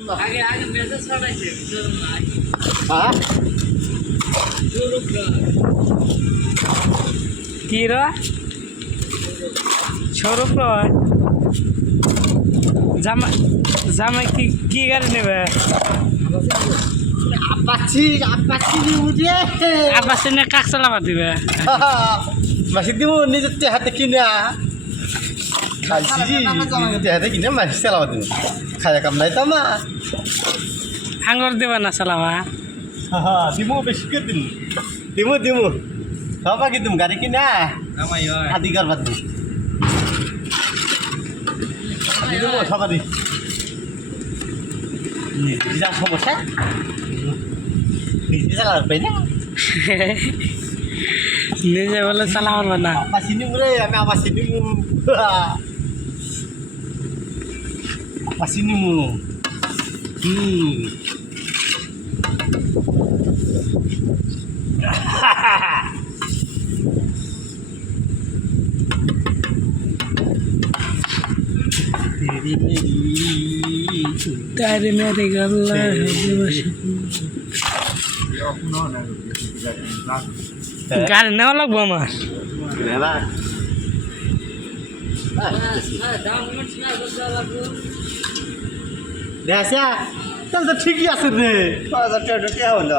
আগে আগে মেসেজ ছড়াইছে হ্যাঁ কি রা সৌরভ রয় জামাই কি গাড়ি নেবে আপাচ্ছি উঠে আবার সে কাক চালাবার দিবে মাসি দিব নিজের হাতে কিনা খাইছি নিজের হাতে কিনে মাসি চালাবা দিব খায়া কাম নাই তো মা আঙুর দিবা না চালাবা দিমু বেশি করে দিমু সবাই কি তুমি গাড়ি কিনা আদি করবার দিম দিমু সবাই নিজে যা সমস্যা নিজে চালাবার পাই না নিজে বলে চালা পারবে না আপাসি নিমু রে আমি আপাসি নিমু আপাসি নিমু তারে মেরে গেল গাড়ি নেওয়া লাগবো আমার দেখা তাহলে তো ঠিকই আছে রে 5,000 টাকা হলো